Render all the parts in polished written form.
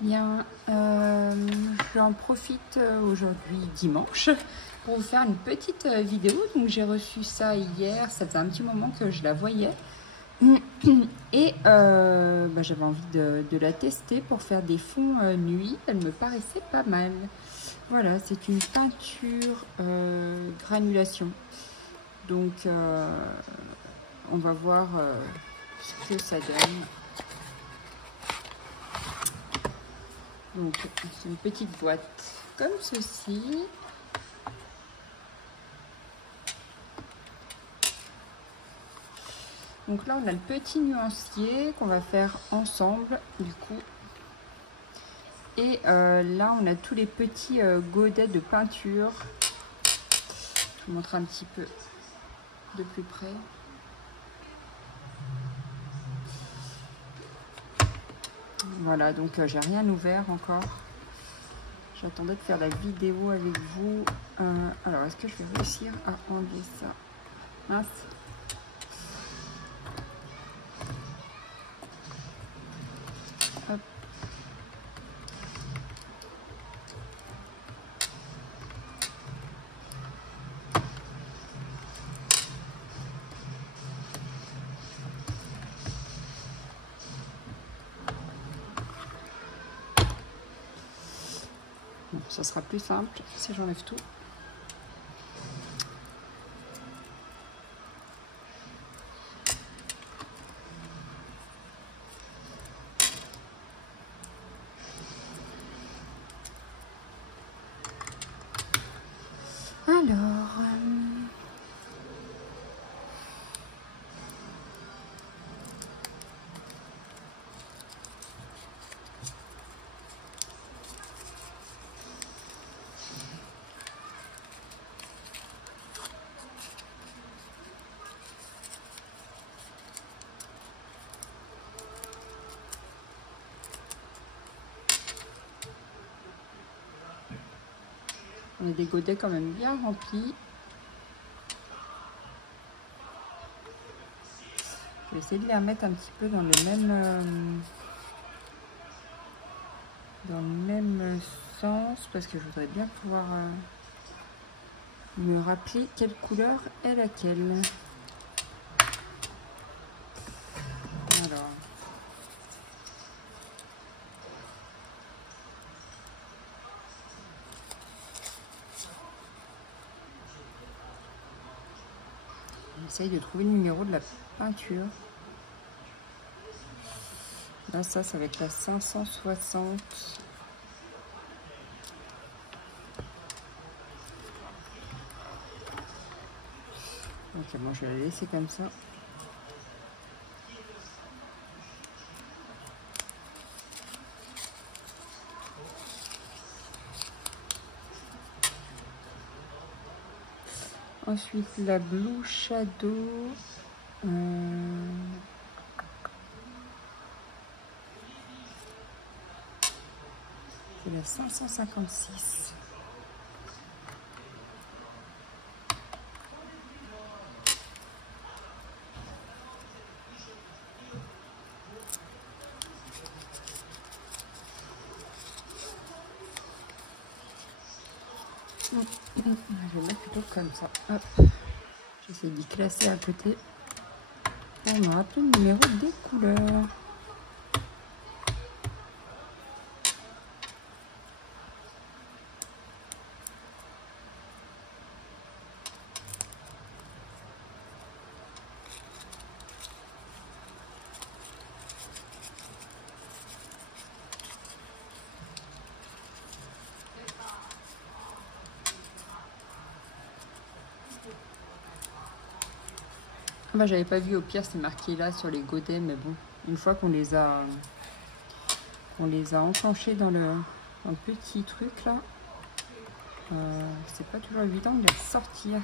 bien, j'en profite aujourd'hui dimanche pour vous faire une petite vidéo. Donc j'ai reçu ça hier, ça faisait un petit moment que je la voyais. Et j'avais envie de la tester pour faire des fonds nuit. Elle me paraissait pas mal. Voilà, c'est une peinture granulation. Donc on va voir ce que ça donne. Donc c'est une petite boîte comme ceci. Donc là on a le petit nuancier qu'on va faire ensemble du coup. Et là on a tous les petits godets de peinture. Je vous montre un petit peu de plus près. Voilà, donc j'ai rien ouvert encore. J'attendais de faire la vidéo avec vous. Alors, est-ce que je vais réussir à enlever ça? Mince. Hop. Bon, ça sera plus simple si j'enlève tout. Alors, on a des godets quand même bien remplis. Je vais essayer de les remettre un petit peu dans le même sens parce que je voudrais bien pouvoir me rappeler quelle couleur est laquelle. Alors, j'essaye de trouver le numéro de la peinture. Là, ça va être la 560. Ok, bon, je vais la laisser comme ça. Ensuite, la Blue Shadow. C'est la 556. Je vais mettre plutôt comme ça. J'essaie d'y classer à côté pour me rappeler le numéro des couleurs. J'avais pas vu, au pire c'est marqué là sur les godets, mais bon, une fois qu'on les a enclenchés dans le petit truc là, c'est pas toujours évident de les ressortir.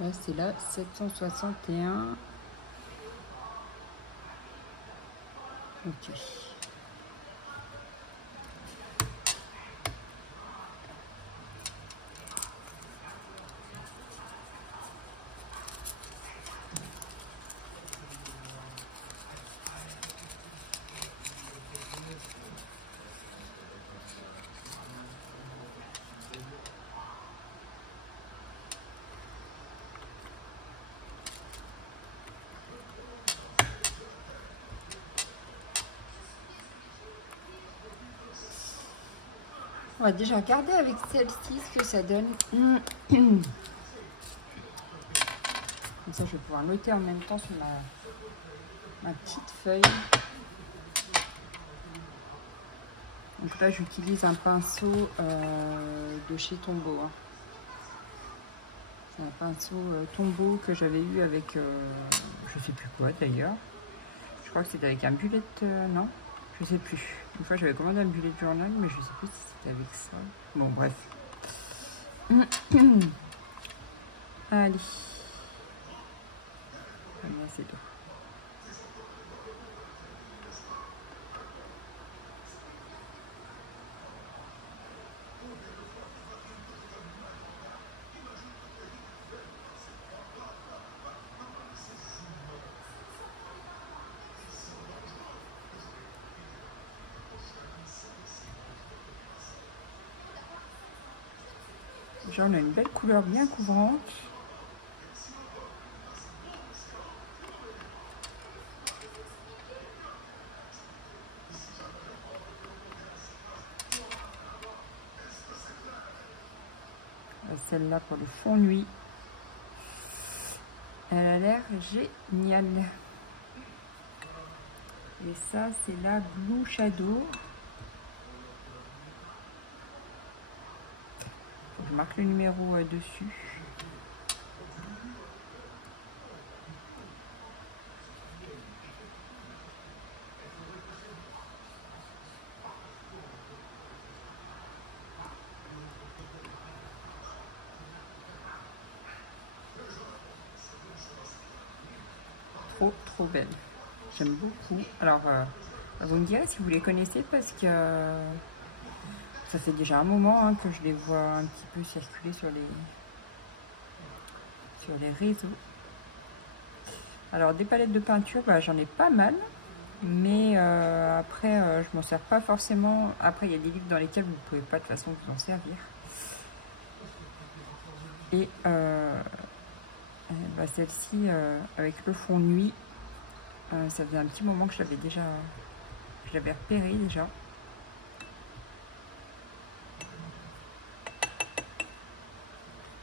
Là c'est la 761. Ok. On va déjà regarder avec celle-ci ce que ça donne. Comme ça, je vais pouvoir noter en même temps sur ma petite feuille. Donc là, j'utilise un pinceau de chez Tombow. Hein. C'est un pinceau Tombow que j'avais eu avec, je sais plus quoi d'ailleurs. Je crois que c'était avec un bullet, non, je sais plus. Une fois, j'avais commandé un bullet journal, mais je sais plus si c'était avec ça. Bon, bref. Allez. C'est tout. Genre, on a une belle couleur bien couvrante. Celle-là pour le fond nuit, elle a l'air géniale. Et ça, c'est la Blue Shadow. Je marque le numéro dessus. Trop belle. J'aime beaucoup. Alors, vous me direz si vous les connaissez parce que ça fait déjà un moment hein, que je les vois un petit peu circuler sur les réseaux. Alors, des palettes de peinture, bah, j'en ai pas mal. Mais après, je m'en sers pas forcément. Après, il y a des livres dans lesquels vous ne pouvez pas de toute façon vous en servir. Et bah, celle-ci, avec le fond nuit, ça faisait un petit moment que je l'avais repéré déjà.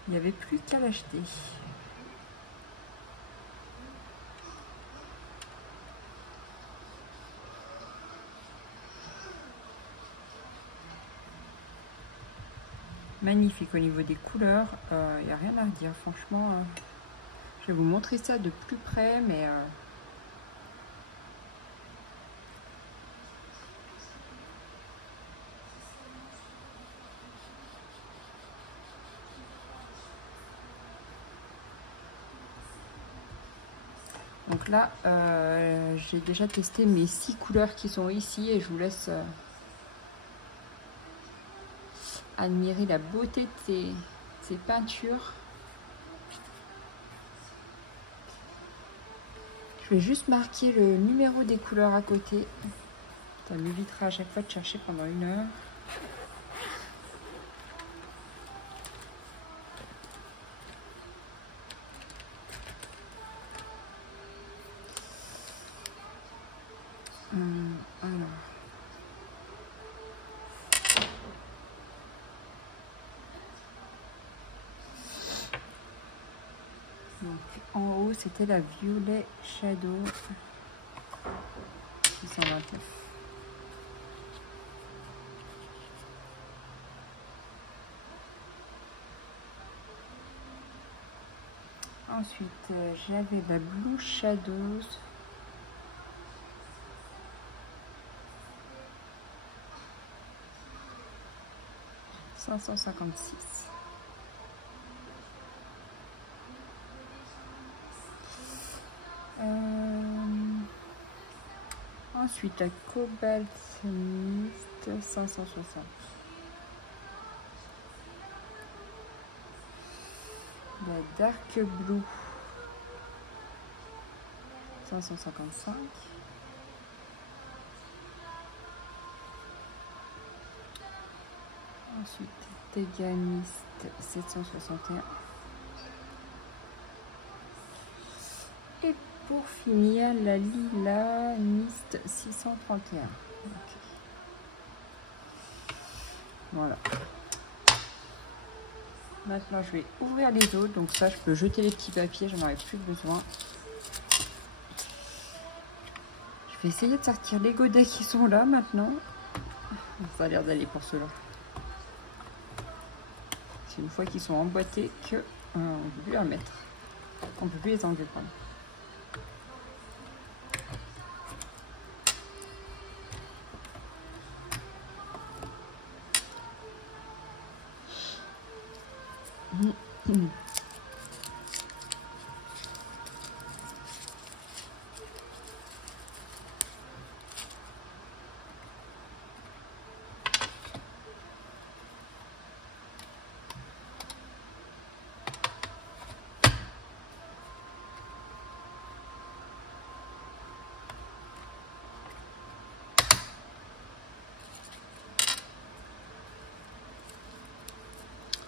Il n'y avait plus qu'à l'acheter. Magnifique au niveau des couleurs, il n'y a rien à redire. Franchement, je vais vous montrer ça de plus près, mais donc là, j'ai déjà testé mes 6 couleurs qui sont ici et je vous laisse admirer la beauté de ces peintures. Je vais juste marquer le numéro des couleurs à côté. Ça m'évitera à chaque fois de chercher pendant 1 heure. Alors. Donc en haut c'était la Violet Shadow 629. Ensuite j'avais la Blue Shadows 556. Ensuite, la Cobalt Mist 560. La Dark Blue 555. Ensuite, Tega Mist 761. Et pour finir, la Lila Mist 631. Okay. Voilà. Maintenant, je vais ouvrir les autres. Donc ça, je peux jeter les petits papiers, j'en aurai plus besoin. Je vais essayer de sortir les godets qui sont là maintenant. Ça a l'air d'aller pour ceux-là. C'est une fois qu'ils sont emboîtés que on ne peut plus les remettre. On ne peut plus les enlever, pardon.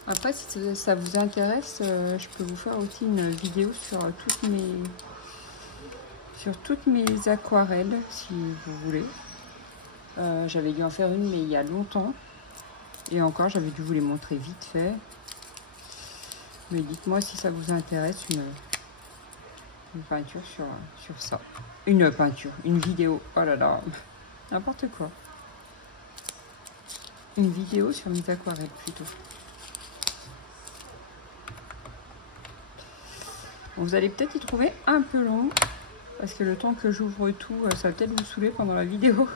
Après, si ça vous intéresse, je peux vous faire aussi une vidéo sur toutes mes aquarelles, si vous voulez. J'avais dû en faire une, mais il y a longtemps. Et encore, j'avais dû vous les montrer vite fait. Mais dites-moi si ça vous intéresse, une peinture sur ça. Une peinture, une vidéo. Oh là là, n'importe quoi. Une vidéo sur mes aquarelles, plutôt. Vous allez peut-être y trouver un peu long, parce que le temps que j'ouvre tout, ça va peut-être vous saouler pendant la vidéo.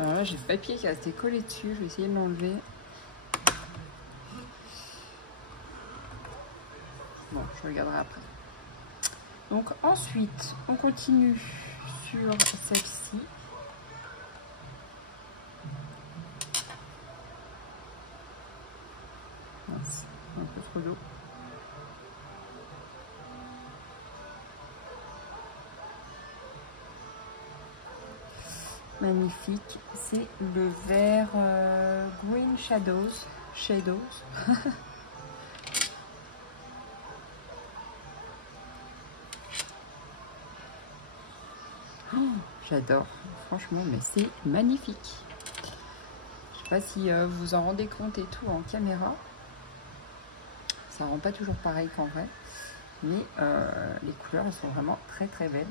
Alors là, j'ai le papier qui est resté collé dessus, je vais essayer de l'enlever. Bon, je regarderai après. Donc ensuite, on continue sur celle-ci. Mince, un peu trop d'eau. Magnifique, c'est le vert Green Shadows. Oh, j'adore, franchement, mais c'est magnifique. Je sais pas si vous vous en rendez compte et tout en caméra. Ça rend pas toujours pareil qu'en vrai, mais les couleurs elles sont vraiment très très belles.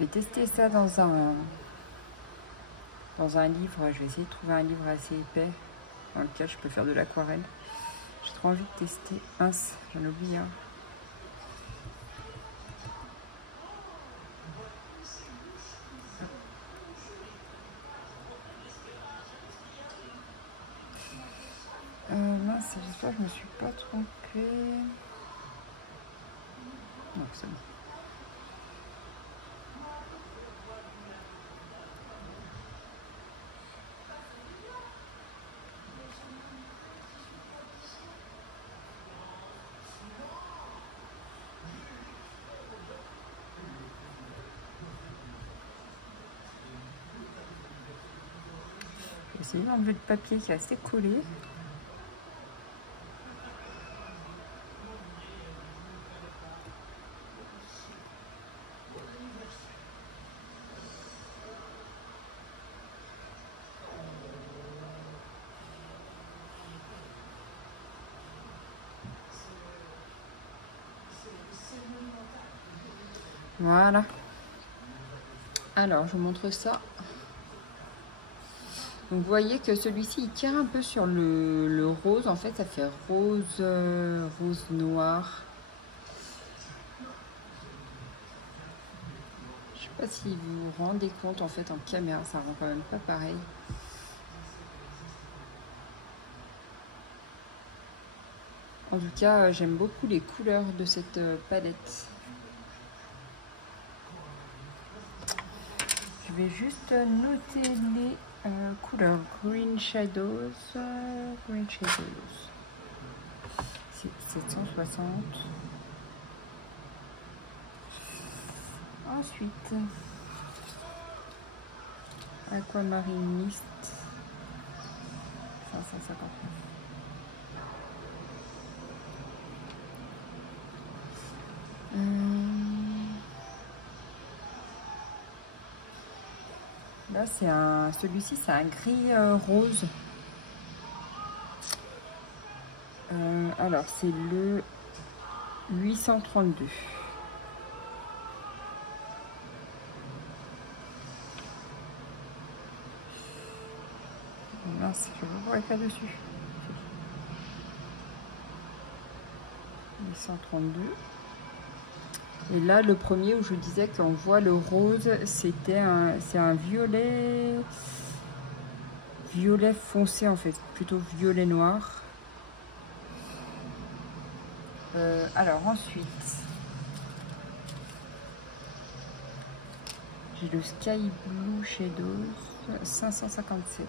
Je vais tester ça dans un livre. Je vais essayer de trouver un livre assez épais dans lequel je peux faire de l'aquarelle. J'ai trop envie de tester. Mince, j'en oublie un. Mince, j'espère que je me suis pas trompée. Non, c'est bon. J'ai essayé d'enlever le papier qui est assez collé. Voilà. Alors, je vous montre ça. Donc, vous voyez que celui-ci, il tire un peu sur le rose. En fait, ça fait rose, rose noir. Je sais pas si vous vous rendez compte, en fait, en caméra, ça rend quand même pas pareil. En tout cas, j'aime beaucoup les couleurs de cette palette. Je vais juste noter les couleurs. Green Shadows. C'est 760. Ensuite, Aquamarine Mist. 559. Là, celui-ci, c'est un gris rose. Alors, c'est le 832. Mince, je vais voir les faire dessus. 832. Et là, le premier où je disais qu'on voit le rose, c'est un violet foncé en fait, plutôt violet noir. Alors ensuite, j'ai le Sky Blue Shadows 557.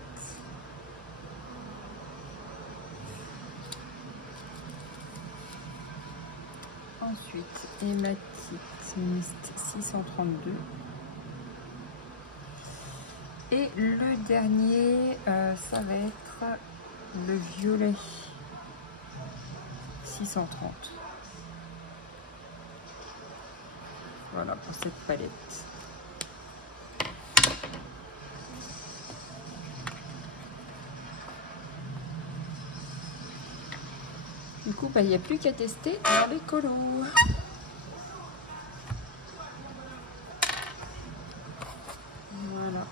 Ensuite, Hématite Mist 632. Et le dernier, ça va être le violet 630. Voilà pour cette palette. Du coup, il n'y a plus qu'à tester dans les colos. Voilà.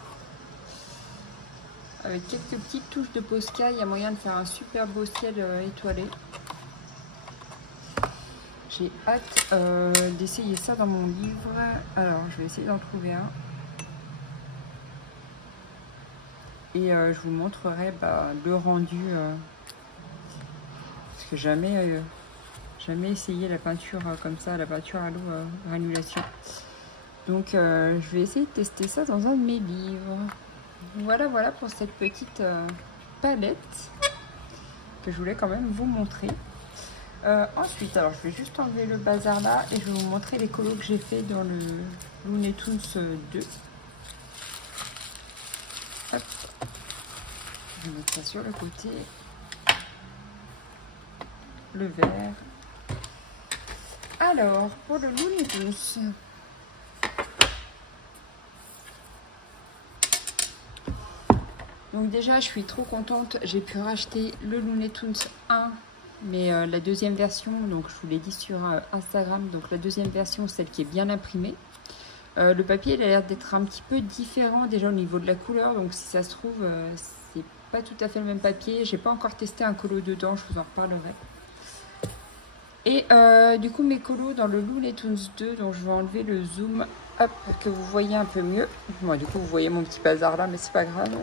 Avec quelques petites touches de Posca, il y a moyen de faire un super beau ciel étoilé. J'ai hâte d'essayer ça dans mon livre. Alors, je vais essayer d'en trouver un. Et je vous montrerai le rendu. Parce que jamais essayé la peinture comme ça, la peinture à l'eau granulation. Donc, je vais essayer de tester ça dans un de mes livres. Voilà pour cette petite palette que je voulais quand même vous montrer. Ensuite, alors je vais juste enlever le bazar là et je vais vous montrer les colos que j'ai fait dans le Looney Tunes 2. Hop. Je vais mettre ça sur le côté. Le vert. Alors, pour le Looney Tunes. Donc déjà, je suis trop contente. J'ai pu racheter le Looney Tunes 1. Mais la deuxième version, donc je vous l'ai dit sur Instagram, donc la deuxième version, celle qui est bien imprimée. Le papier, il a l'air d'être un petit peu différent déjà au niveau de la couleur, donc si ça se trouve, c'est pas tout à fait le même papier. J'ai pas encore testé un colo dedans, je vous en reparlerai. Et du coup, mes colos dans le Looney Tunes 2, donc je vais enlever le zoom, hop, que vous voyez un peu mieux. Bon, du coup, vous voyez mon petit bazar là, mais c'est pas grave.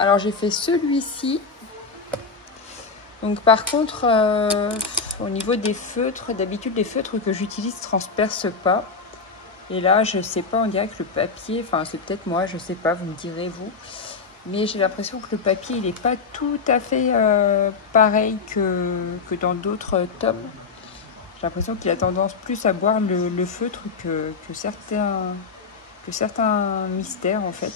Alors j'ai fait celui-ci. Donc par contre, au niveau des feutres, d'habitude les feutres que j'utilise ne transpercent pas. Et là, je sais pas, on dirait que le papier, enfin c'est peut-être moi, je sais pas, vous me direz vous. Mais j'ai l'impression que le papier, il n'est pas tout à fait pareil que dans d'autres tomes. J'ai l'impression qu'il a tendance plus à boire le feutre que certains mystères en fait.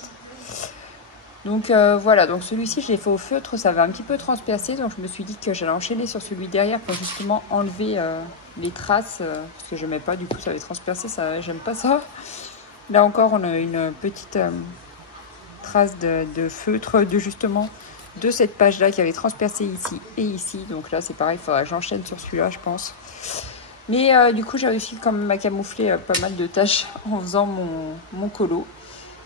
Donc voilà, donc celui-ci je l'ai fait au feutre, ça va un petit peu transpercer, donc je me suis dit que j'allais enchaîner sur celui derrière pour justement enlever les traces, parce que je n'aimais pas, du coup ça avait transpercé, ça, j'aime pas ça. Là encore on a une petite trace de feutre de cette page là qui avait transpercé ici et ici, donc là c'est pareil, il faudra que j'enchaîne sur celui-là je pense. Mais du coup j'ai réussi quand même à camoufler pas mal de taches en faisant mon colo.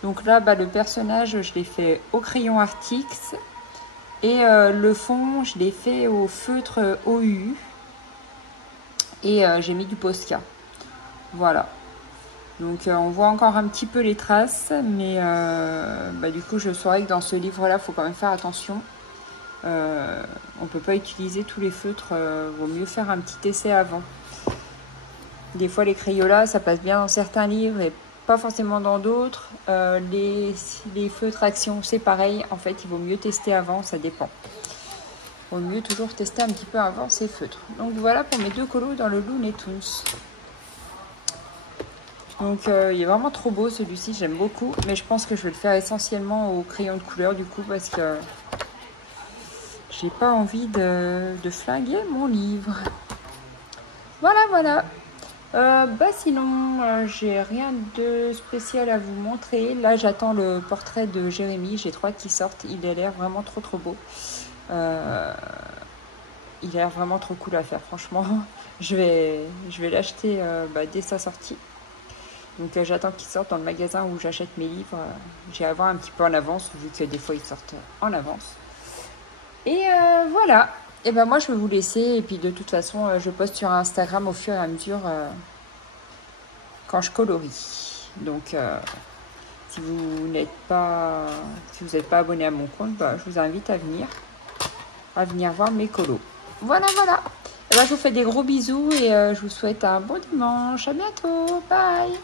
Donc là, le personnage, je l'ai fait au crayon Artix. Et le fond, je l'ai fait au feutre OU. Et j'ai mis du Posca. Voilà. Donc on voit encore un petit peu les traces. Mais du coup, je saurais que dans ce livre-là, il faut quand même faire attention. On ne peut pas utiliser tous les feutres. Vaut mieux faire un petit essai avant. Des fois, les Crayolas, ça passe bien dans certains livres et pas forcément dans d'autres. Les feutres Action, c'est pareil. En fait, il vaut mieux tester avant, ça dépend. Il vaut mieux toujours tester un petit peu avant ces feutres. Donc voilà pour mes 2 colos dans le Looney Tunes. Donc il est vraiment trop beau celui-ci, j'aime beaucoup. Mais je pense que je vais le faire essentiellement au crayon de couleur du coup parce que j'ai pas envie de flinguer mon livre. Voilà. Sinon, j'ai rien de spécial à vous montrer. Là, j'attends le portrait de Jérémy. J'ai trop hâte qu'il sorte. Il a l'air vraiment trop beau. Il a l'air vraiment trop cool à faire, franchement. Je vais l'acheter dès sa sortie. Donc, j'attends qu'il sorte dans le magasin où j'achète mes livres. J'ai à voir un petit peu en avance, vu que des fois, ils sortent en avance. Et voilà. Et ben moi, je vais vous laisser. Et puis, de toute façon, je poste sur Instagram au fur et à mesure quand je colorie. Donc, si vous n'êtes pas abonné à mon compte, je vous invite à venir voir mes colos. Voilà. Et ben, je vous fais des gros bisous et je vous souhaite un bon dimanche. À bientôt. Bye.